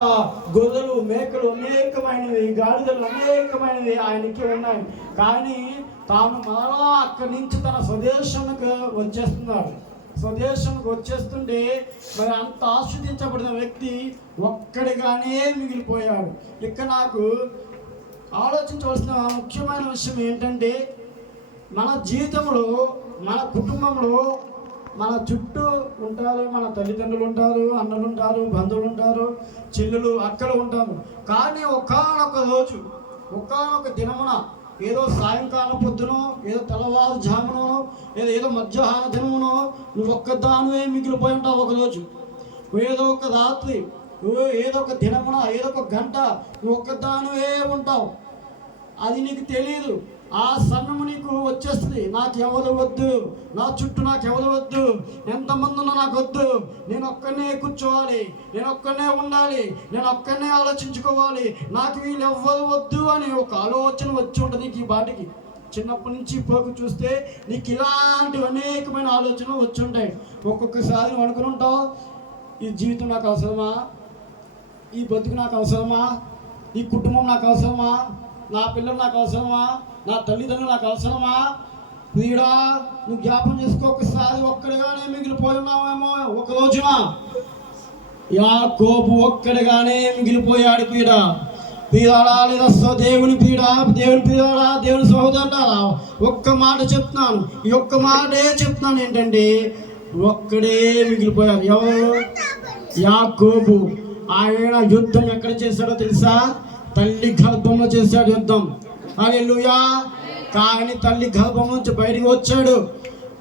గొర్రెలు, మేకలు అనేకమైనవి, గాడిదలు అనేకమైనవి ఆయనకి ఉన్నాయి. కానీ తాను మరలా అక్కడి నుంచి తన స్వదేశానికి వచ్చేస్తున్నాడు. స్వదేశానికి వచ్చేస్తుంటే మరి అంత ఆస్వాదించబడిన వ్యక్తి ఒక్కడిగానే మిగిలిపోయాడు. ఇక్కడ నాకు ఆలోచించవలసిన ముఖ్యమైన విషయం ఏంటంటే, మన జీవితంలో, మన కుటుంబంలో మన చుట్టూ ఉంటారు, మన తల్లిదండ్రులు ఉంటారు, అన్నలు ఉంటారు, బంధువులు ఉంటారు, చెల్లెలు, అక్కలు ఉంటారు. కానీ ఒకానొక రోజు, ఒకానొక దినమున, ఏదో సాయంకాలం పొద్దునో, ఏదో తెల్లవారుజామునో, ఏదో మధ్యాహ్న దినమునో నువ్వు ఒక్కదానివే మిగిలిపోయి ఉంటావు. ఒకరోజు, ఏదో ఒక రాత్రి, ఏదో ఒక దినమున, ఏదో ఒక గంట నువ్వు ఒక్కదానివే ఉంటావు. అది నీకు తెలియదు. ఆ సన్నము నీకు వచ్చేస్తుంది. నాకు ఎవరు వద్దు, నా చుట్టూ నాకు ఎవరు వద్దు, ఎంతమంది ఉన్నా నాకు వద్దు, నేను ఒక్కనే కూర్చోవాలి, నేను ఒక్కనే ఉండాలి, నేను ఒక్కనే ఆలోచించుకోవాలి, నాకు వీళ్ళు ఎవ్వరు వద్దు అని ఒక ఆలోచన వచ్చి ఉంటుంది నీకు. ఈ బాటికి చిన్నప్పటి నుంచి పోకు చూస్తే నీకు ఇలాంటి అనేకమైన ఆలోచనలు వచ్చి ఉంటాయి. ఒక్కొక్కసారి అనుకుని ఉంటావు, ఈ జీవితం నాకు అవసరమా, ఈ బతుకు నాకు అవసరమా, ఈ కుటుంబం నాకు అవసరమా, నా పిల్లలు నాకు అవసరమా, నా తల్లిదండ్రులు నాకు అవసరమా? ప్రియుడా, నువ్వు జ్ఞాపం చేసుకో, ఒకసారి ఒక్కడిగానే మిగిలిపోయి ఉన్నావేమో. ఒక రోజున యాకోబు ఒక్కడిగానే మిగిలిపోయాడు. ప్రియుడా లేదా దేవుని ప్రియుడా, దేవుని ప్రియుడా, దేవుని సహోదరులారా, ఒక్క మాట చెప్తున్నాను, ఈ ఒక్క మాటే చెప్తున్నాను ఏంటంటే, ఒక్కడే మిగిలిపోయాడు. ఎవరు? యాకోబు. ఆయన యుద్ధం ఎక్కడ చేశాడో తెలుసా? తల్లి గర్భంలో చేశాడు యుద్ధం. హల్లెలూయా. కానీ తల్లి గర్భం నుంచి బయటికి వచ్చాడు.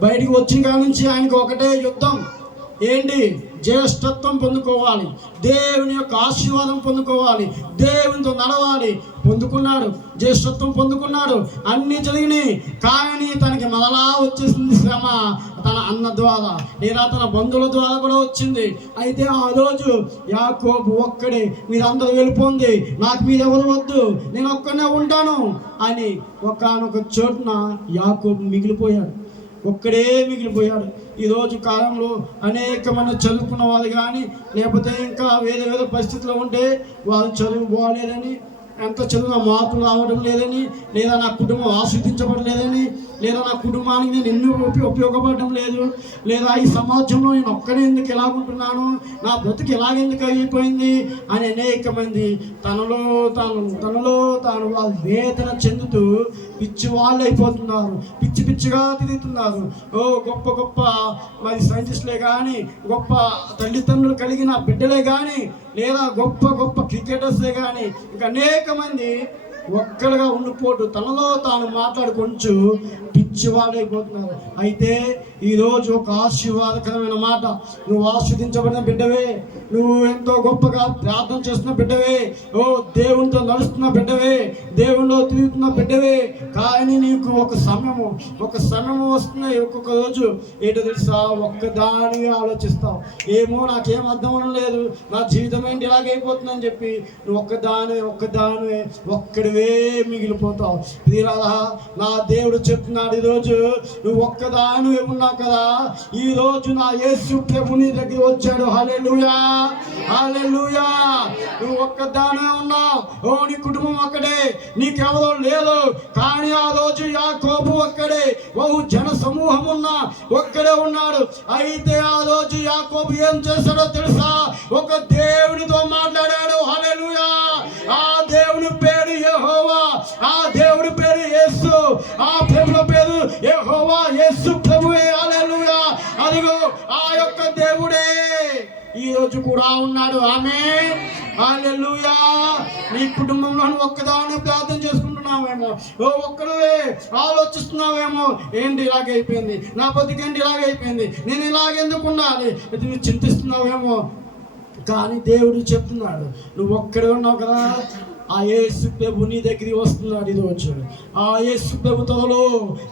బయటికి వచ్చిన కాడ నుంచి ఆయనకు ఒకటే యుద్ధం. ఏంటి? జ్యేష్ఠత్వం పొందుకోవాలి, దేవుని యొక్క ఆశీర్వాదం పొందుకోవాలి, దేవునితో నడవాలి. పొందుకున్నాడు, జ్యేష్ఠత్వం పొందుకున్నాడు, అన్నీ జరిగినాయి. కానీ తనకి మరలా వచ్చేసింది శ్రమ, తన అన్న ద్వారా లేదా తన బంధువుల ద్వారా కూడా వచ్చింది. అయితే ఆ రోజు యాకోబు ఒక్కడే, మీరందరూ వెళ్ళిపోండి, నాకు మీరెవరు వద్దు, నేను ఒక్కనే ఉంటాను అని ఒకానొక చోటున యాకోబు మిగిలిపోయాడు. ఒక్కడే మిగిలిపోయాడు. ఈరోజు కాలంలో అనేక మంది చదువుకున్న వాళ్ళు కానీ, లేకపోతే ఇంకా వేరే పరిస్థితుల్లో ఉంటే వాళ్ళు చదువు బాగలేదని, ఎంత చదువున మార్పులు రావడం లేదని, లేదా నా కుటుంబం ఆస్వాదించబడలేదని, లేదా నా కుటుంబానికి నేను ఎన్నో ఉపయోగపడడం లేదు, లేదా ఈ సమాజంలో నేను ఒక్కనే ఎందుకు ఎలాగుంటున్నాను, నా బ్రతుకు ఎలాగెందుకు అయిపోయింది అని అనేక మంది తనలో తాను వాళ్ళ వేదన చెందుతూ పిచ్చి వాళ్ళు అయిపోతున్నారు, పిచ్చి పిచ్చిగా తిరుగుతున్నారు. గొప్ప మరి సైంటిస్టులే కానీ, గొప్ప తల్లిదండ్రులు కలిగిన బిడ్డలే కానీ, లేదా గొప్ప క్రికెటర్సే కానీ, ఇంకా అనేక మంది ఒక్కలుగా ఉండిపోటు తనలో తాను మాట్లాడుకొంచు పిచ్చివాడైపోతున్నారు. అయితే ఈరోజు ఒక ఆశీర్వాదకరమైన మాట, నువ్వు ఆస్వాదించబడిన బిడ్డవే, నువ్వు ఎంతో గొప్పగా ప్రార్థన చేస్తున్న బిడ్డవే, దేవునితో నడుస్తున్న బిడ్డవే, దేవునిలో తిరుగుతున్న బిడ్డవే. కానీ నీకు ఒక సమయం వస్తున్నాయి. ఒక్కొక్క రోజు ఏంటో తెలుసా, ఒక్కదానిగా ఆలోచిస్తావు, ఏమో నాకేం అర్థం లేదు, నా జీవితం ఏంటి ఇలాగైపోతుందని చెప్పి నువ్వు ఒక్కదానివే ఒక్కడివే మిగిలిపోతావు. ప్రియులారా, నా దేవుడు చెప్తున్నాడు, ఈరోజు నువ్వు ఒక్కదానివే ఉన్నావు కదా, ఈ రోజు నా యేసు ప్రభు నీ దగ్గర వచ్చాడు. హల్లెలూయా, హల్లెలూయా. నువ్వు ఒక్కదానివే ఉన్నావు. నీ కుటుంబం ఒక్కడే, నీకెవరో లేదు. కానీ ఆ రోజు యాకోబు ఒక్కడే, జన సమూహం ఉన్నా ఒక్కడే ఉన్నాడు. అయితే ఆ రోజు యాకోబు ఏం చేశాడో తెలుసా? ఒక దేవునితో మాట్లాడాడు. హల్లెలూయా. ఆ దేవుని పేరు యెహోవా, ఆ దేవుడి పేరు యేసు, ఆ ప్రభుల పేరు యెహోవా, యేసు ప్రభువే. హల్లెలూయా. అదిగో ఆ యొక్క దేవుడే ఈ రోజు కూడా ఉన్నాడు. ఆమేన్, హల్లెలూయా. నీ కుటుంబంలో ఒక్కదాన్ని ప్రార్థన చేసుకుంటున్నావేమో, ఒక్కడే ఆలోచిస్తున్నావేమో, ఏంటి ఇలాగైపోయింది, నా బతికేంటి ఇలాగైపోయింది, నేను ఇలాగెందుకు ఉండాలి, నువ్వు చింతిస్తున్నావేమో. కానీ దేవుడు చెప్తున్నాడు, నువ్వు ఒక్కడే ఉన్నావు కదా, ఆ యేసు ప్రభు నీ దగ్గరికి వస్తున్నాడు ఈరోజు. ఆ యేసు ప్రభు త్వరలో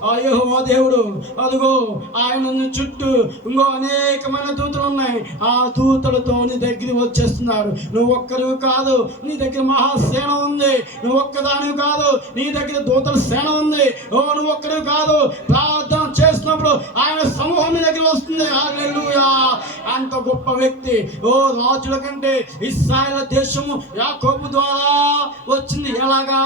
ఆ యెహోవా దేవుడు అదిగో ఆయన చుట్టూ ఇంకో అనేకమైన దూతలు ఉన్నాయి. ఆ దూతలతో నీ దగ్గరికి వచ్చేస్తున్నారు. నువ్వు ఒక్కరివి కాదు, నీ దగ్గర మహాసేన ఉంది. నువ్వు ఒక్కదానివి కాదు, నీ దగ్గర దూతల సేన ఉంది. నువ్వు ఒక్కడివి కాదు. ప్రార్థన చేస్తున్నప్పుడు ఆయన సమూహం నీ దగ్గర వస్తుంది. హల్లెలూయా! అంత గొప్ప వ్యక్తి. రాజుల కంటే ఇశ్రాయేలు దేశము యాకోబు ద్వారా వచ్చింది. ఎలాగా?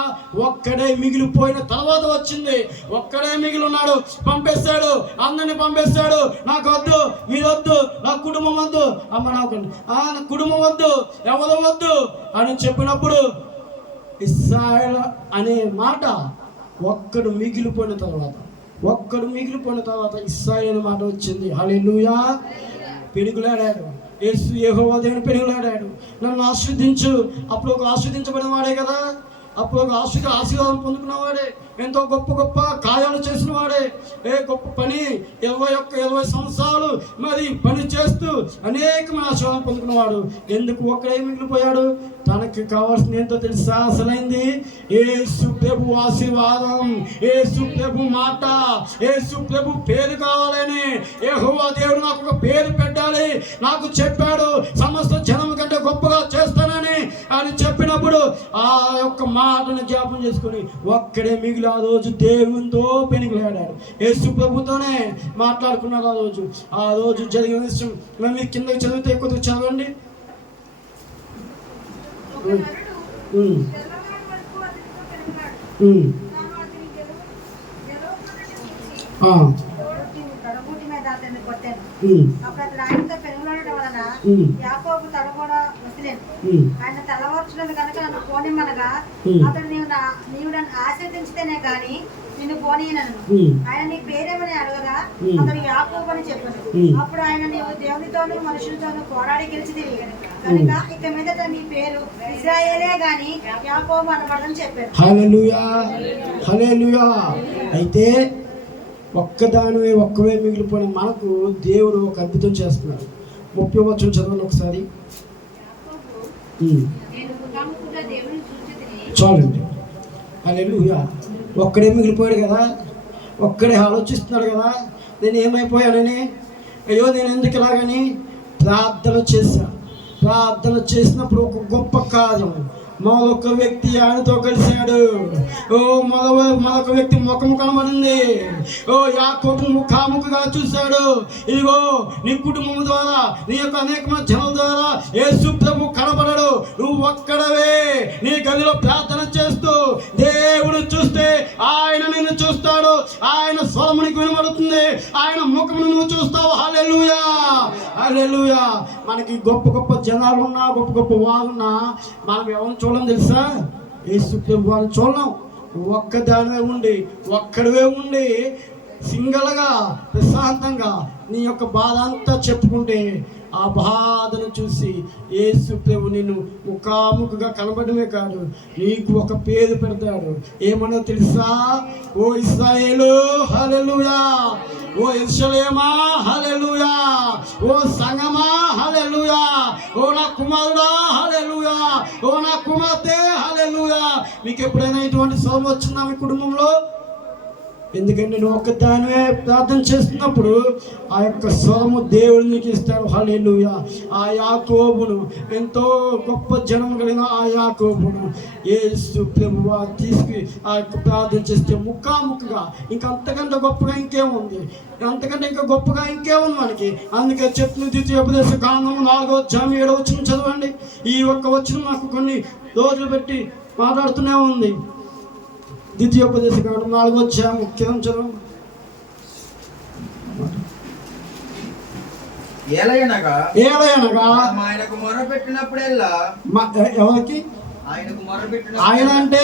ఒక్కడే మిగిలిపోయిన తర్వాత వచ్చింది. ఒక్కడే మిగిలి ఉన్నాడు, పంపేశాడు, అందరిని పంపేశాడు. నాకు వద్దు, మీరు వద్దు, నా కుటుంబం వద్దు, అమ్మ నాకు నా కుటుంబం వద్దు, ఎవరు వద్దు అని చెప్పినప్పుడు ఇశ్రాయేలు అనే మాట ఒక్కడు మిగిలిపోయిన తర్వాత ఇశ్రాయేలు మాట వచ్చింది. హల్లెలూయా! పెనుగులాడాడు యేసు, యెహోవా దేవుని పెనుగులాడాడు. నన్ను ఆశీర్వదించు. అప్పుడు ఒక ఆశీర్వదించబడిన వాడే కదా, అప్పుడు ఒక ఆశీర్వాదం పొందుకున్నవాడే, ఎంతో గొప్ప గొప్ప కార్యాలు చేసిన వాడే, గొప్ప పని 20 సంవత్సరాలు మరి పని చేస్తూ అనేకమైన ఆశీర్వాదం పొందుకున్నవాడు. ఎందుకు ఒక్కడే మిగిలిపోయాడు? తనకి కావాల్సింది ఏంటో తెలుసా? అసలైంది యేసు ప్రభు ఆశీర్వాదం, యేసు ప్రభు మాట, యేసు ప్రభు పేరు కావాలని. యెహోవా దేవుడు నాకు ఒక పేరు పెట్టాలి, నాకు చెప్పాడు సమస్త జనం కంటే గొప్పగా చేస్తానని అని చెప్పినప్పుడు ఆ యొక్క మాటను జ్ఞాపం చేసుకుని ఒక్కడే మిగిలి ఆ రోజు దేవునితో పెనుగులాడాడు. యేసు ప్రభుతోనే మాట్లాడుకున్నాడు. ఆ రోజు జరిగిన విషయం మేము కిందకి చదివితే కొద్దిగా చదవండి. యాకోబు తల కూడా వదిలేదు. ఆయన తెల్లవారుచున్నది కనుక నన్ను పోనిమ్మనగా అతడు నీవు నన్ను ఆశీర్వదించితేనే గాని నిన్ను పోనీయనను. ఆయన నీ పేరేమని అడగగా అతడు యాకోబు అని చెప్పాడు. అప్పుడు ఆయన నీవు దేవునితోనూ మనుషులతోనూ పోరాడి గెలిచితివి కనుక ఇక మీదట నీ పేరు ఇశ్రాయేలే గాని యాకోబు అనబడదని చెప్పాడు. హల్లెలూయా! హల్లెలూయా! అయితే ఒక్కవే మిగిలిపోయిన మనకు దేవుడు ఒక అద్భుతం చేస్తున్నాడు. 30వ వచనం చదవండి ఒకసారి. చాలండి. హల్లెలూయా! ఒక్కడే మిగిలిపోయాడు కదా, ఒక్కడే ఆలోచిస్తున్నాడు కదా, నేను ఏమైపోయానని, అయ్యో నేను ఎందుకు ఇలాగని ప్రార్థన చేసినప్పుడు ఒక గొప్ప కార్యం. మరొక వ్యక్తి ఆయనతో కలిశాడు. మరొక వ్యక్తి ముఖము కనబడింది. యాకోబు ముఖాముఖిగా చూశాడు. ఇదిగో నీ కుటుంబం ద్వారా, నీ యొక్క అనేకమైన జనం ద్వారా యేసు ప్రభు కనబడడు. నువ్వు ఒక్కడవే నీ గదిలో ప్రార్థన చేస్తూ దేవుడు చూస్తే ఆయన నిన్ను చూస్తాడు. ఆయన స్వరమునికి వినబడుతుంది. ఆయన ముఖమును నువ్వు చూస్తావు. హల్లెలూయా! హల్లెలూయా! మనకి గొప్ప గొప్ప జనాలు ఉన్నా, గొప్ప గొప్ప వారున్నా, మనం ఎవరిని చూడడం తెలుసా? యేసు ప్రభు వారిని చూడడం. ఒక్కడివే ఉండి సింగల్గా ప్రశాంతంగా నీ యొక్క బాధ అంతా చెప్పుకుంటే ఆ బాధను చూసి యేసు ప్రభు నిన్ను ముఖాముఖిగా కనబడమే కాదు, నీకు ఒక పేరు పెడతాడు. ఏమన్నా తెలుసా? ఓ ఇశ్రాయేలు హల్లెలూయా! ఓ యెరూషలేమా హల్లెలూయా! ఓ సంగమా హల్లెలూయా! ఓ నా కుమారుడా హల్లెలూయా! ఓ నా కుమార్తె హల్లెలూయా! మీకు ఎప్పుడైనా ఇటువంటి స్వరం వచ్చిందా మీ కుటుంబంలో? ఎందుకంటే నువ్వు ఒక్కదానివే ప్రార్థన చేస్తున్నప్పుడు ఆ యొక్క స్వరము దేవుడు నీకు ఇస్తాడు. హల్లెలూయా! ఆ యాకోబును, ఎంతో గొప్ప జనం కలిగిన ఆ యాకోబును యేసు ప్రభువు తీసుకు ఆ యొక్క ప్రార్థన చేస్తే ముఖాముఖిగా అంతకంటే గొప్పగా ఇంకేముంది మనకి. అందుకే చెప్తున్న ద్వితీయోపదేశ కాండము 4వ అధ్యాయం 7వ వచనం చదవండి. ఈ ఒక్క వచనం నాకు కొన్ని రోజులు పెట్టి మాట్లాడుతూనే ఉంది. ద్వితీయోపదేశ కాండం 4వ అధ్యాయం ముఖ్యం చదవం. ఏలయనగా ఆయనకు మొరపెట్టినప్పుడెల్లా ఎవరికి ఆయన అంటే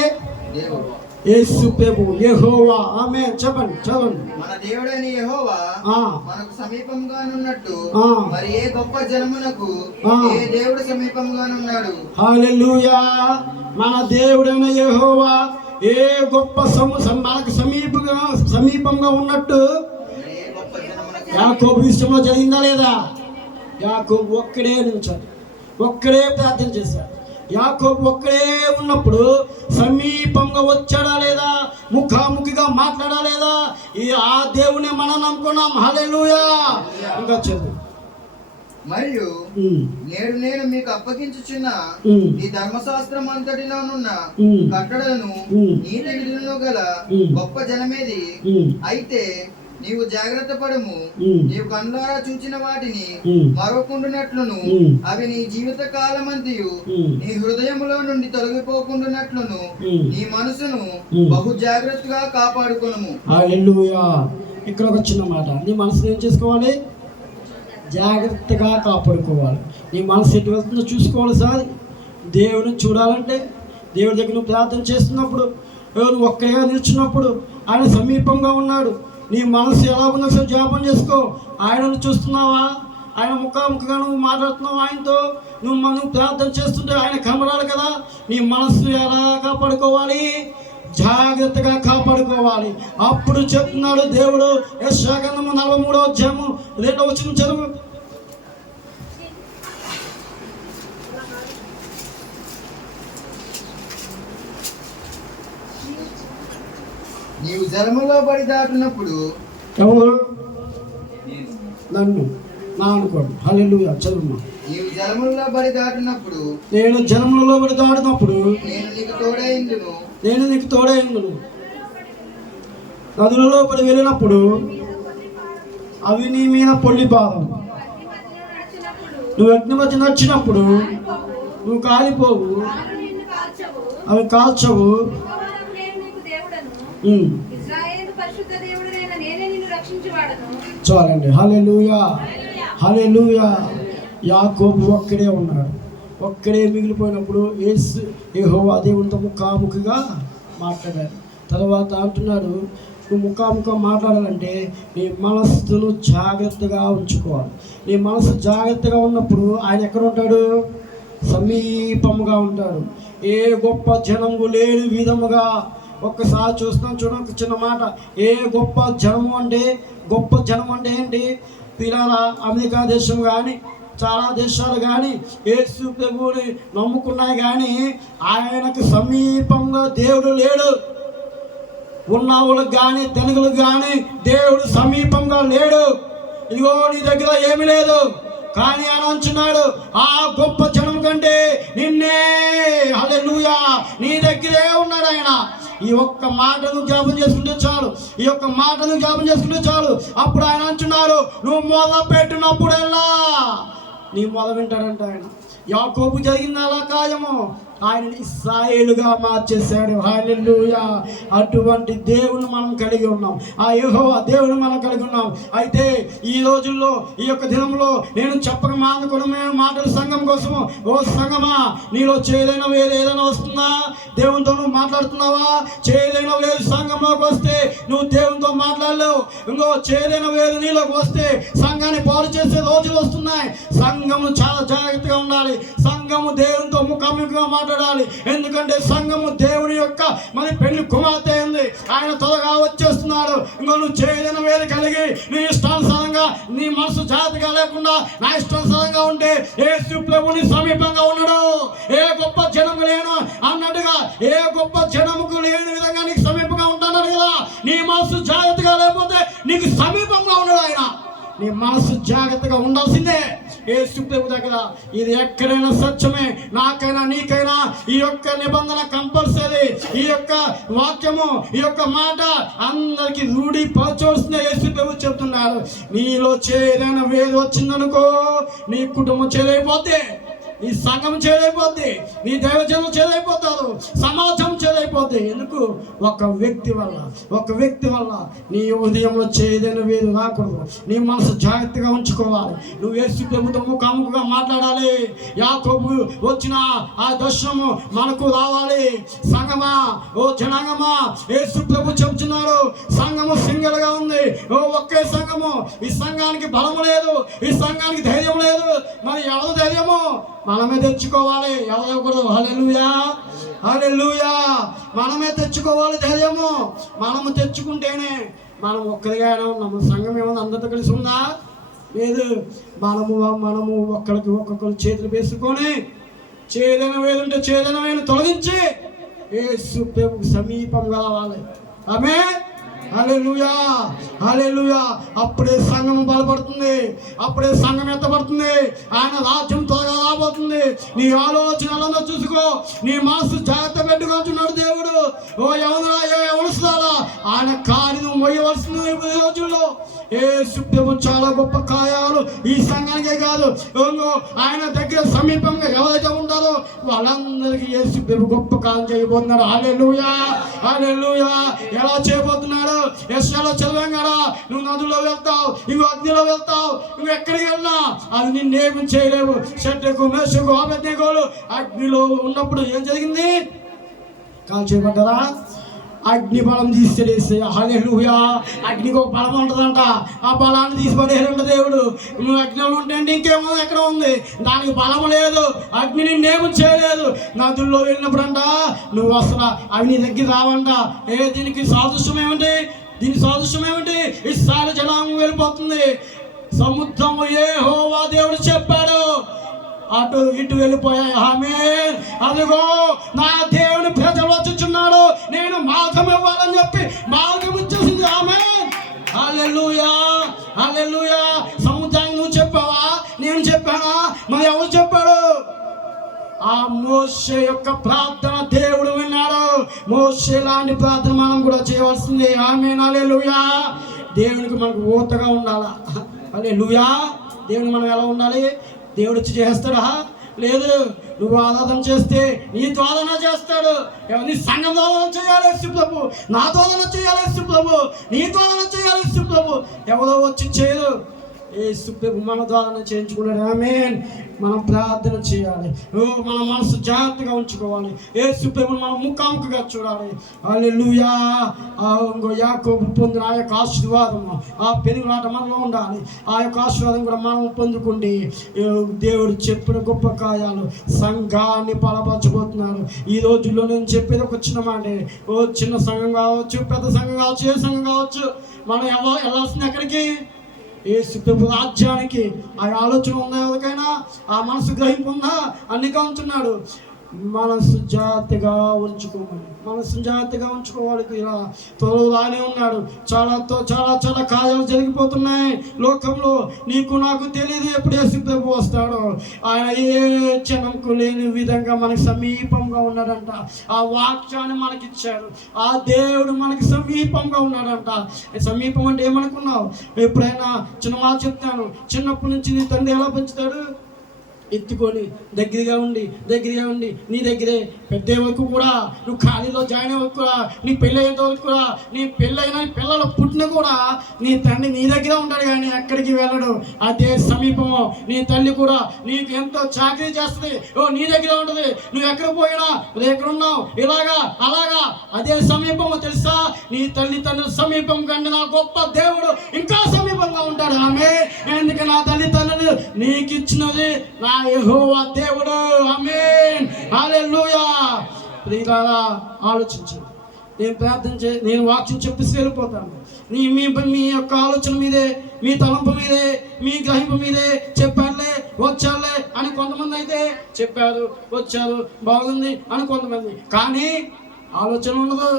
దేవుడు యేసు ప్రభు యెహోవా. ఆమేన్. చెప్పండి చదవండి. మన దేవుడైన యెహోవా మనకు సమీపంగానున్నట్టు మరి ఏ గొప్ప జనమునకు ఏ దేవుడు సమీపంగానున్నాడు. హల్లెలూయా! మన దేవుడైన యెహోవా ఏ గొప్ప మనకు సమీపంగా ఉన్నట్టు యాకోబు విషయంలో జరిగిందా లేదా? యాకోబు ఒక్కడే నిలిచాడు, ఒక్కడే ప్రార్థన చేశాడు. యాకోబు ఒక్కడే ఉన్నప్పుడు సమీపంగా వచ్చాడా లేదా, ముఖాముఖిగా మాట్లాడా లేదా? ఆ దేవుని మనం నమ్ముకున్నాం. హల్లెలూయా. ఇంకా చదువు. మరియు నేడు నేను మీకు అప్పగించుచున్న ఈ ధర్మశాస్త్రం అంతటిలోనున్న కట్టడలను నీతి విధులను గల గొప్ప జనమేది. అయితే నీవు జాగ్రత్త పడము, నీవు కన్నులారా చూచిన వాటిని మరొకుండునట్లును, అవి నీ జీవిత కాలమంతయు నీ హృదయములో నుండి తొలగిపోకుండునట్లును నీ మనసును బహు జాగ్రత్తగా కాపాడుకొనుము. హల్లెలూయా. ఇక్కడ ఒక చిన్న మాట, నీ మనసును ఏం చేసుకోవాలి? జాగ్రత్తగా కాపాడుకోవాలి. నీ మనసు ఎటు వెళ్తుందో చూసుకోవాలి. సార్, దేవుని చూడాలంటే దేవుడి దగ్గర నువ్వు ప్రార్థన చేస్తున్నప్పుడు, నువ్వు ఒక్కగా నిల్చున్నప్పుడు ఆయన సమీపంగా ఉన్నాడు. నీ మనసు ఎలా ఉందో ఒకసారి జ్ఞాపం చేసుకో. ఆయనను చూస్తున్నావా? ఆయన ముఖాముఖిగా నువ్వు మాట్లాడుతున్నావు ఆయనతో. నువ్వు ప్రార్థన చేస్తుంటే ఆయన కనబడాలి కదా. నీ మనసు ఎలా కాపాడుకోవాలి? జాగ్రత్తగా కాపాడుకోవాలి. అప్పుడు చెప్తున్నాడు దేవుడు, యెషయా గ్రంథము 43వ అధ్యాయము 2వ వచనం చదువు. నీవు జలములో పడి దాటినప్పుడు. ఎవరు? నన్ను నా అనుకోండి. హల్లెలూయా. చదువు. నీవు జలములో పడి దాటినప్పుడు, నేను జలములలో పడి దాటినప్పుడు నేను నీకు తోడైందును. నేను నీకు తోడైందును. నదులలో పడి వెళ్ళినప్పుడు అవి నీ మీద పొల్లి పాదం. నువ్వు అగ్ని మధ్య నడిచినప్పుడు నువ్వు కాలిపోవు, అవి కాల్చవు. చాలండి. హల్లెలూయా. హల్లెలూయా. యాకోబు ఒక్కడే ఉన్నాడు, ఒక్కడే మిగిలిపోయినప్పుడు యెహోవా దేవునితో ముఖాముఖిగా మాట్లాడాడు. తర్వాత అంటున్నాడు, నువ్వు ముఖాముఖం మాట్లాడాలంటే నీ మనస్సును జాగ్రత్తగా ఉంచుకోవాలి. నీ మనసు జాగ్రత్తగా ఉన్నప్పుడు ఆయన ఎక్కడ ఉంటాడు? సమీపముగా ఉంటాడు. ఏ గొప్ప జనము లేని విధముగా. ఒక్కసారి చూస్తున్నాం, చూడండి ఒక చిన్న మాట. ఏ గొప్ప జనము అంటే, గొప్ప జనం అంటే ఏంటి పిల్లల? అమెరికా దేశం కానీ చాలా దేశాలు కానీ యేసు ప్రభువుని నమ్ముకున్నాయి, కానీ ఆయనకు సమీపంగా దేవుడు లేడు. ఉన్నవులకు కానీ ధనికులకు కానీ దేవుడు సమీపంగా లేడు. ఇదిగో నీ దగ్గర ఏమీ లేదు, కానీ ఆయన అంటున్నాడు, ఆ గొప్ప జనం కంటే నిన్నే, హల్లెలూయా, నీ దగ్గరే ఉన్నాడు ఆయన. ఈ ఒక్క మాటను జ్ఞాపం చేసుకుంటే చాలు, ఈ ఒక్క మాటను జ్ఞాపం చేసుకుంటే చాలు. అప్పుడు ఆయన అంటున్నారు, నువ్వు మొదలు పెట్టినప్పుడల్లా నీ మొదలు వింటాడంట ఆయన. యాకోబు జరిగింది అలా కార్యము ఆయన ఇశ్రాయేలుగా మార్చేశాడు. హల్లెలూయా. అటువంటి దేవుని మనం కలిగి ఉన్నాం. ఆ యెహోవా దేవుని మనం కలిగి ఉన్నాం. అయితే ఈ రోజుల్లో, ఈ యొక్క దినంలో నేను చెప్పక మానుకున్న మాటలు సంఘం కోసము. ఓ సంఘమా, నీలో చేదైన వేరు ఏదైనా వస్తుందా? దేవునితో నువ్వు మాట్లాడుతున్నావా? చేదైన వేరు సంఘంలోకి వస్తే నువ్వు దేవునితో మాట్లాడలేవు. ఇంకో చేదైన వేరు నీలోకి వస్తే సంఘాన్ని పాడు చేసే రోజులు వస్తున్నాయి. సంఘము చాలా జాగ్రత్తగా ఉండాలి. సంఘము దేవునితో ముఖాముఖిగా మాట్లాడాలి. ఎందుకంటే సంఘము దేవుని యొక్క మరి పెళ్లి కుమార్తె అయింది. ఆయన త్వరగా వచ్చేస్తున్నాడు. ఇంకో నువ్వు చేయలేని వేరు కలిగి నీ ఇష్టానుసారంగా, నీ మనసు జాగ్రత్తగా లేకుండా నా ఇష్టానుసారంగా ఉంటే యేసు ప్రభువుని సమీపంగా ఉన్నాడు. ఏ గొప్ప జనము లేను అన్నట్టుగా, ఏ గొప్ప జనముకు లేని విధంగా నీకు సమీపంగా ఉంటాడు కదా. నీ మనసు జాగ్రత్తగా లేకపోతే నీకు సమీపంగా ఉన్నాడు ఆయన. నీ మనసు జాగ్రత్తగా ఉండాల్సిందే యేసు ప్రభు దగ్గర. ఇది ఎక్కడైనా సత్యమే. నాకైనా నీకైనా ఈ యొక్క నిబంధన కంపల్సరీ. ఈ యొక్క వాక్యము, ఈ యొక్క మాట అందరికి రూఢిపరచవలసిన యేసు ప్రభు చెప్తున్నారు. నీలో ఏదైనా వేరు వచ్చిందనుకో, నీ కుటుంబం చేరైపోతే, నీ సంఘం చేరైపోద్ది, నీ దైవజనం చేరైపోతారు, సమాజం చేరైపోద్ది. ఎందుకు? ఒక వ్యక్తి వల్ల నీ ఉదయంలో ఏదైనా వేరు రాకూడదు. నీ మనసు జాగ్రత్తగా ఉంచుకోవాలి. నువ్వు యేసు ప్రభుతో ముఖాముఖిగా మాట్లాడాలి. యాకోబు వచ్చిన ఆ దర్శనము మనకు రావాలి. సంఘమా, ఓ జనాంగమా, యేసు ప్రభు చెబుతున్నారు, సంఘము సింగిల్ గా ఉంది. ఓ ఒకే సంఘము. ఈ సంఘానికి బలం లేదు, ఈ సంఘానికి ధైర్యం లేదు. మరి ఎవరు ధైర్యము? మనమే తెచ్చుకోవాలి. ఎవరు? హల్లెలూయా. హల్లెలూయా. మనమే తెచ్చుకోవాలి ధైర్యము. మనము తెచ్చుకుంటేనే మనం ఒక్కరిగానే ఉన్నాము. సంఘం ఏమన్నా అందరితో కలిసి ఉందా? లేదు. మనము ఒక్కరికి ఒక్కొక్కరు చేతులు వేసుకొని చేదైన వేలుంటే చేదైన వేలు తొలగించి యేసు ప్రభువుకు సమీపంగా రావాలి. ఆమేన్. హల్లెలూయా, హల్లెలూయా. అప్పుడే సంఘం బలపడుతుంది, అప్పుడే సంఘం ఎత్తబడుతుంది. ఆయన రాజ్యం త్వరగా రాబోతుంది. నీ ఆలోచనలను చూసుకో, నీ మనసు జాగ్రత్త పెట్టుకుంటున్నాడు దేవుడు. ఓ ఎవరుస్తాడా ఆయన కార్యం మొయ్యవలసింది ఈ రోజుల్లో. యేసు ప్రభువు చాలా గొప్ప కార్యాలు ఈ సంఘానికే కాదు, ఆయన దగ్గర సమీపంగా ఎవరైతే ఉంటారో వాళ్ళందరికీ యేసు ప్రభువు గొప్ప కార్యం చేయబోతున్నాడు. హల్లెలూయా, హల్లెలూయా. ఎలా చేయబోతున్నాడు? యెషయాలో చదివాం కదా, నువ్వు నదుల్లో వెళ్తావు, ఇంకో అగ్నిలో వెళ్తావు, నువ్వు ఎక్కడికి వెళ్ళినా అది నిన్నేమి చేయలేవు. షడ్రకు మేషకు అబేద్నెగోలు అగ్నిలో ఉన్నప్పుడు ఏం జరిగింది? కాల్ చేయబడ్డారా? అగ్ని బలం తీసిపడేసి. హల్లెలూయా. అగ్నికి ఒక బలం ఉంటుందంట, ఆ బలాన్ని తీసిపడేయాలంట దేవుడు. నువ్వు అగ్నిలో ఉంటే ఇంకేమో ఎక్కడ ఉంది, దానికి బలం లేదు, అగ్ని నిన్నేమో చేయలేదు. నదుల్లో వెళ్ళినప్పుడంట నువ్వు అసలు అవి నీ దగ్గర రావంట. దీనికి సాదృశ్యం ఏమిటి? దీని సాదృశ్యం ఏమిటి? ఇశ్రాయేలు జనాంగం వెళ్ళిపోతుంది. సముద్రము యెహోవా దేవుడు చెప్పాడు, అటు ఇటు వెళ్ళిపోయాయి. ఆమేన్. అదిగో నా దేవుని ప్రజలు వచ్చుచున్నాడు, నేను మార్గం ఇవ్వాలని చెప్పి మార్గం ఇచ్చేసింది. ఆమేన్. హల్లెలూయా, హల్లెలూయా. సముద్రాన్ని నువ్వు చెప్పావా? నేను చెప్పానా? మరి ఎవరు చెప్పాడు? ఆ మోషే యొక్క ప్రార్థన దేవుడు విన్నాడు. మోషే లాంటి ప్రార్థన మనం కూడా చేయవలసింది. ఆమేన్. హల్లెలూయా. దేవునికి మనకు ఊతగా ఉండాలా. హల్లెలూయా. దేవుని మనం ఎలా ఉండాలి? దేవుడు వచ్చి చేస్తాడా? లేదు. నువ్వు ఆరాధన చేస్తే నీ తోదన చేస్తాడు. నీ సంఘం తోదన చేయాలి యేసు ప్రభు, నా తోదన చేయాలి యేసు ప్రభు, నీ తోదన చేయాలి యేసు ప్రభు. ఎవరో వచ్చి చేయరు, యేసు ప్రభు మన ద్వారా చేయించుకున్నాడు. ఆమేన్. మనం ప్రార్థన చేయాలి, మన మనసు జాగ్రత్తగా ఉంచుకోవాలి. యేసు ప్రభువుని మనం ముఖాముఖిగా చూడాలి. హల్లెలూయా. యాకోబు పొందిన ఆ యొక్క ఆశీర్వాదం, ఆ పెనుగులాట మనలో ఉండాలి. ఆ యొక్క ఆశీర్వాదం కూడా మనం పొందుకుండి దేవుడు చెప్పిన గొప్ప కార్యాలు సంఘాన్ని బలపరచబోతున్నాడు. ఈ రోజుల్లో నేను చెప్పేది ఒక చిన్న మాట. చిన్న సంఘం కావచ్చు, పెద్ద సంఘం కావచ్చు, ఏ సంఘం కావచ్చు, మనం వెళ్ళాల్సింది ఎక్కడికి? యేసు ప్రభు రాజ్యానికి. ఆ ఆలోచన ఉందా ఎవరికైనా? ఆ మనసు గ్రహింపు ఉందా? అన్నిగా ఉంటున్నాడు. మనసు జాగ్రత్తగా ఉంచుకోమని, మనసు జాగ్రత్తగా ఉంచుకోవాలి. ఇలా త్వరలోనే ఉన్నాడు. చాలా చాలా కార్యాలు జరిగిపోతున్నాయి లోకంలో. నీకు నాకు తెలియదు ఎప్పుడు యేసు ప్రభు వస్తాడో. ఆయన ఏ క్షణంకు లేని విధంగా మనకి సమీపంగా ఉన్నాడంట. ఆ వాక్యాన్ని మనకి ఇచ్చాడు. ఆ దేవుడు మనకి సమీపంగా ఉన్నాడంట. సమీపం అంటే ఏమనుకున్నావు? ఎప్పుడైనా చిన్న మాట చెప్తాను, చిన్నప్పటి నుంచి నీ తండ్రి ఎలా పెంచుతాడు? ఎత్తుకొని దగ్గరగా ఉండి నీ దగ్గరే పెద్ద వరకు కూడా, నువ్వు ఖాళీలో జాయిన్ అయ్యే వరకు కూడా, నీ పెళ్ళి అయ్యేంత వరకు కూడా, నీ పెళ్ళైన పిల్లలు పుట్టిన కూడా నీ తండ్రి నీ దగ్గర ఉంటాడు కానీ ఎక్కడికి వెళ్ళడు. అదే సమీపము. నీ తల్లి కూడా నీకు ఎంతో చాకరీ చేస్తుంది, నీ దగ్గర ఉంటుంది. నువ్వు ఎక్కడ పోయినా నువ్వు ఎక్కడున్నావు, ఇలాగా అలాగా అదే సమీపము. తెలుసా? నీ తల్లిదండ్రుల సమీపం కంటే నా గొప్ప దేవుడు ఇంకా సమీపంగా ఉంటాడు. ఆమె ఎందుకు నా తల్లిదండ్రులు నీకు ఇచ్చినది నా యెహోవా దేవుడు. ఆమేన్. హల్లెలూయా. ప్రియులారా, ఆలోచించండి. నేను ప్రార్థన నేను వాక్యం చెప్పేసి వెళ్ళిపోతాను. మీ యొక్క ఆలోచన మీదే, మీ తలంపు మీదే, మీ గ్రహింపు మీదే. చెప్పారులే వచ్చారులే అని కొంతమంది అయితే చెప్పారు, వచ్చారు, బాగుంది అని కొంతమంది. కానీ ఆలోచన ఉండదు,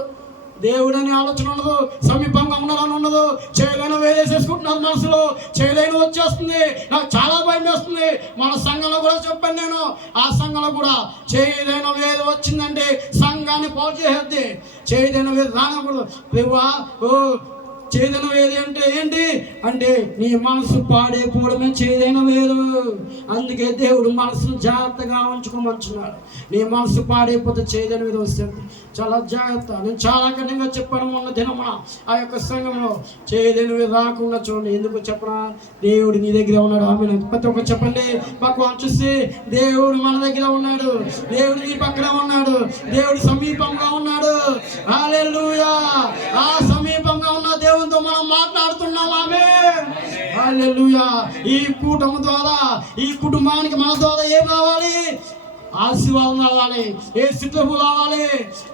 దేవుడని ఆలోచన ఉండదు, సమీపంగా ఉండాలని ఉండదు. చేయలేని వేసేసుకుంటున్నారు మనసులో. చేయలేని వచ్చేస్తుంది. నాకు చాలా భయం వేస్తుంది. మన సంఘంలో కూడా చెప్పాను నేను. ఆ సంఘంలో కూడా చేయలేని వేది వచ్చిందంటే సంఘాన్ని పాడు చేసేద్ది. చేయలేని వేది రానకూడదు. చేదైన వేది అంటే ఏంటి? అంటే నీ మనసు పాడైపోవడమే చేదైన వేరు. అందుకే దేవుడు మనసును జాగ్రత్తగా ఉంచుకోమంటున్నాడు. నీ మనసు పాడైపోతే చేదైన వేది వస్తుంది. చాలా జాగ్రత్త. నేను చాలా కఠినంగా చెప్పాను మొన్న దినమున ఆ యొక్క సంఘంలో. చేదైన వేది రాకుండా చూడండి. ఎందుకు చెప్పనా? దేవుడు నీ దగ్గర ఉన్నాడు. ఆమె ప్రతి ఒక్క చెప్పండి, పక్క చూసి దేవుడు మన దగ్గర ఉన్నాడు. దేవుడు నీ పక్కన ఉన్నాడు. దేవుడు సమీపంగా ఉన్నాడు. హల్లెలూయా. ఆ సమీపంగా ఉన్న దేవునితో మనం మాట్లాడుతున్నాం. ఆమేన్. హల్లెలూయా. ఈ కూటమి ద్వారా, ఈ కుటుంబానికి మన ద్వారా ఏం రావాలి? ఆశీర్వాదం రావాలి. యేసు ప్రభు రావాలి.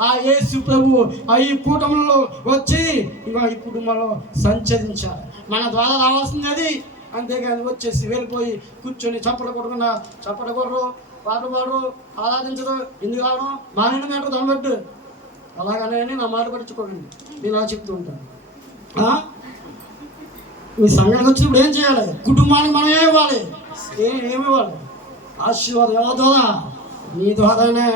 ఆ యేసు ప్రభు ఈ కూటమిలో వచ్చి ఇంకా ఈ కుటుంబంలో సంచరించాలి. మన ద్వారా రావాల్సింది అది. అంతేగాని వచ్చేసి వెళ్ళిపోయి కూర్చొని చప్పట కొట్టకుండా, చప్పట కొట్టరు పాటలు పాడరు, ఆరాధించరు, ఎందుకు రావడం బాగానే మేటర్ దాన్ని అలాగనే నా మాట పట్టించుకోకండి. నేను అలా చెప్తూ ఉంటాను. మీ సంఘానికి వచ్చినప్పుడు ఏం చేయాలి? కుటుంబానికి మనం ఏమి ఇవ్వాలి? ఏమి ఇవ్వాలి? ఆశీర్వాదం ఎవరి ద్వారా? నీ ద్వారానే.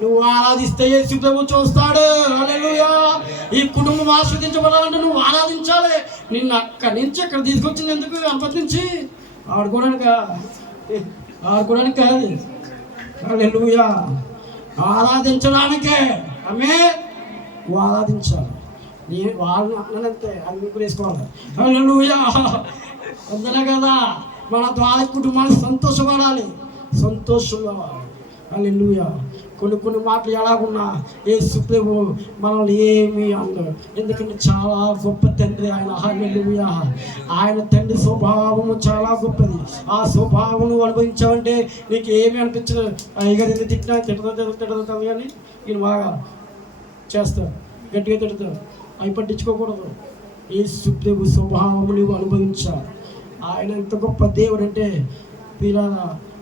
నువ్వు ఆరాధిస్తే యేసు ప్రభువు చూస్తాడు. హల్లెలూయా. ఈ కుటుంబం ఆస్వాదించబడాలంటే నువ్వు ఆరాధించాలి. నిన్ను అక్కడి నుంచి అక్కడ తీసుకొచ్చింది ఎందుకు? గణపతి నుంచి ఆడుకోవడానికి కాదు. హల్లెలూయా. ఆరాధించడానికే. ఆమె నువ్వు ఆరాధించాలి. వాళ్ళు అన్నంతే అది మీకు వేసుకోవాలి. హల్లెలూయా. అందులో కదా మన ద్వారా కుటుంబాలు సంతోషపడాలి, సంతోషంగా. హల్లెలూయా. కొన్ని మాటలు ఎలాగున్నా యేసు ప్రభువు మనల్ని ఏమీ అందరు, ఎందుకంటే చాలా గొప్ప తండ్రి ఆయన. హల్లెలూయా. ఆయన తండ్రి స్వభావము చాలా గొప్పది. ఆ స్వభావం అనుభవించావంటే నీకు ఏమీ అనిపించదు. అయ్యగారు ఎందుకు తిడతావు కానీ ఈయన బాగా చేస్తారు, గట్టిగా తిడతారు, అవి పట్టించుకోకూడదు. యేసు ప్రభు స్వభావం నువ్వు అనుభవించాలి. ఆయన ఎంత గొప్ప దేవుడు అంటే పిల్లల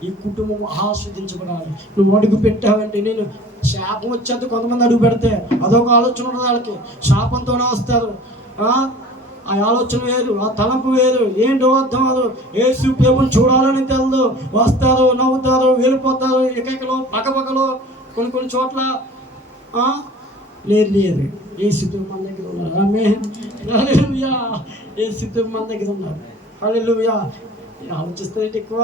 ఈ కుటుంబం ఆస్వాదించబడాలి. నువ్వు అడుగు పెట్టావంటే నేను శాపం వచ్చేది. కొంతమంది అడుగు పెడితే అదొక ఆలోచన ఉండదు వాళ్ళకి, శాపంతోనే వస్తారు. ఆ ఆలోచన వేరు, ఆ తలంపు వేరు, ఏంటో అర్థం అవ్వదు. యేసు ప్రభువుని చూడాలని తెలదు, వస్తారు, నవ్వుతారు, వెళ్ళిపోతారు, ఎకలో పక్కపక్కలో కొన్ని చోట్ల లేదు. యేసు ప్రభు మన దగ్గర ఉన్నారు. ఆమేన్. హల్లెలూయా. యేసు ప్రభు మన దగ్గర ఉన్నారు. హల్లెలూయా. ఆలోచిస్తే ఎక్కువ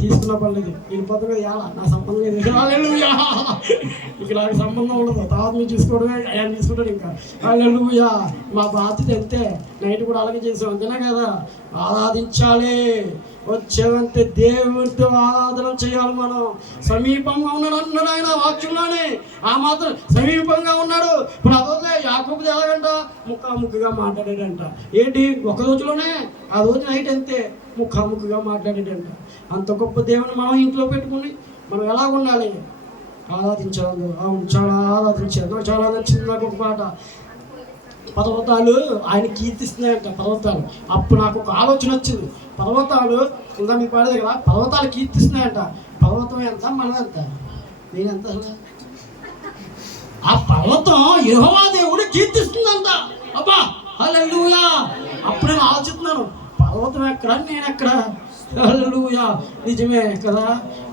తీసుకున్న పర్లేదు, వెళ్ళిపోతుంది ఎలా నా సంబంధం లేదు. హల్లెలూయా. ఇక నాకు సంబంధం ఉండదు, తర్వాత మీరు చూసుకోవడమే, ఆయన తీసుకుంటాడు. ఇంకా హల్లెలూయా. మా బాధ్యత అంతే. నైట్ కూడా అలాగే చేసాం, అంతేనా కదా? ఆరాధించాలి. వచ్చేవంతే దేవుడితో ఆరాధన చేయాలి. మనం సమీపంగా ఉన్నాడు అన్నాడు ఆయన వాక్యంలోనే. ఆ మాత్రం సమీపంగా ఉన్నాడు. ఇప్పుడు అదొకే యాకోబుది ఎలాగంట ముఖాముఖిగా మాట్లాడాడంట. ఏంటి ఒక రోజులోనే? ఆ రోజు నైట్ అంతే ముఖాముఖిగా మాట్లాడాడంట. అంత గొప్ప దేవుని మనం ఇంట్లో పెట్టుకుని మనం ఎలా ఉండాలి? ఆరాధించాలి. అవును, చాలా ఆరాధించాలి. నాకు చాలా నచ్చింది. నాకు ఒక పాట, పర్వతాలు ఆయన కీర్తిస్తున్నాయంట. పర్వతాలు అప్పుడు నాకు ఒక ఆలోచన వచ్చింది. పర్వతాలు ఇంకా మీకు పాడేది కదా, పర్వతాలు కీర్తిస్తున్నాయంట. పర్వతం ఎంత, మనం ఎంత? నేనెంత? ఆ పర్వతం యెహోవా దేవుడు కీర్తిస్తుందంట. అబ్బా హల్లెలూయా. అప్పుడు నేను ఆలోచిస్తున్నాను, పర్వతం ఎక్కడ, నేను ఎక్కడ? హల్లెలూయా. నిజమే కదా.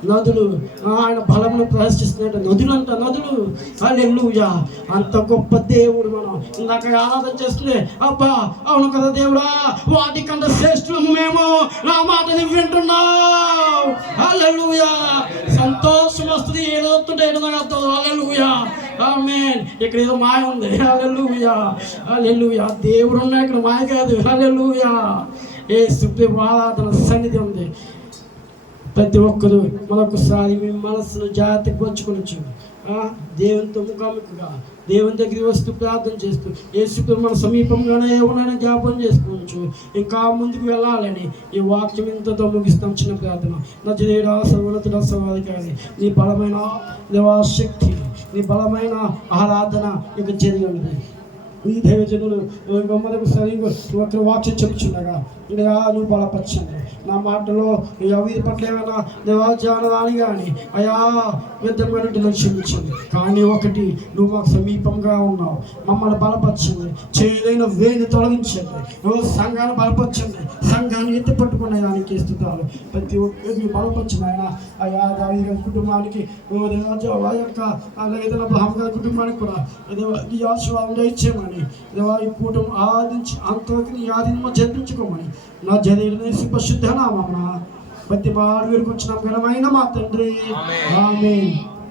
నదులు ఆయన బలమును ప్రదర్శిస్తున్నట్టు నదులు అంట, నదులు. హల్లెలూయా. అంత గొప్ప దేవుడు మనం ఇందాక ఆరాధన చేస్తుంది. అబ్బా అవును కదా దేవుడా, వాటికంటే శ్రేష్ఠము మేము, నా మాట నువ్వు వింటున్నావు. హల్లెలూయా. సంతోషం వస్తుంది. ఏదో వస్తుంటే ఏదో నాకు వస్తుంది. హల్లెలూయా. ఆమేన్. ఇక్కడ ఏదో మాయ ఉంది. హల్లెలూయా. హల్లెలూయా. దేవుడు ఉన్నా ఇక్కడ మాయ కాదు. హల్లెలూయా. యేసు ప్రభు ఆరాధన సన్నిధి ఉంది. ప్రతి ఒక్కరు మరొకసారి మీ మనస్సును జాగ్రత్తగా పంచుకొనొచ్చు. దేవునితో ముఖాముఖిగా దేవుని దగ్గర వస్తూ ప్రార్థన చేస్తూ యేసు ప్రభు మన సమీపంగానే ఉన్నాడని జ్ఞాపకం చేసుకోవచ్చు. ఇంకా ముందుకు వెళ్ళాలని ఈ వాక్యం ఇంతతో ముగిస్తాం. చిన్న ప్రార్థన. నజరేయుడా, సర్వోన్నతుడా, సర్వాధికారి, నీ బలమైన దేవాశక్తి, నీ బలమైన ఆరాధన ఇక జరిగి ఉన్నది. ఈ దైవజనులు గొమ్మలకు సరిగ్గా ఒక వాక్యం చెప్పుచుండగా నువ్వు బలపరచండి. నా మాటలో వీరి పట్ల ఏమైనా దేవాచారాలు కానీ అయా విధమైన క్షమించండి. కానీ ఒకటి, నువ్వు మాకు సమీపంగా ఉన్నావు. మమ్మల్ని బలపరచండి. చేయలేన వేని తొలగించండి. సంఘాన్ని బలపరచండి. సంఘాన్ని ఎత్తి పట్టుకునే దానికి స్థుతాలు. ప్రతి ఒక్కరిని బలపరచండి ఆయన. అయా దాని కుటుంబానికి ఆ యొక్క ఏదైనా బ్రహ్మ కుటుంబానికి కూడా ఈ ఆశీర్వాదం ఇచ్చేయమని, ఈ కూటమి ఆదించి అంతవరకు ఈ ఆదిమ జరిపించుకోమని నా జరిగిన పరిశుద్ధ నామమున ప్రతి వారు వీరికి వచ్చిన ఘనమైన మా తండ్రి. ఆమేన్.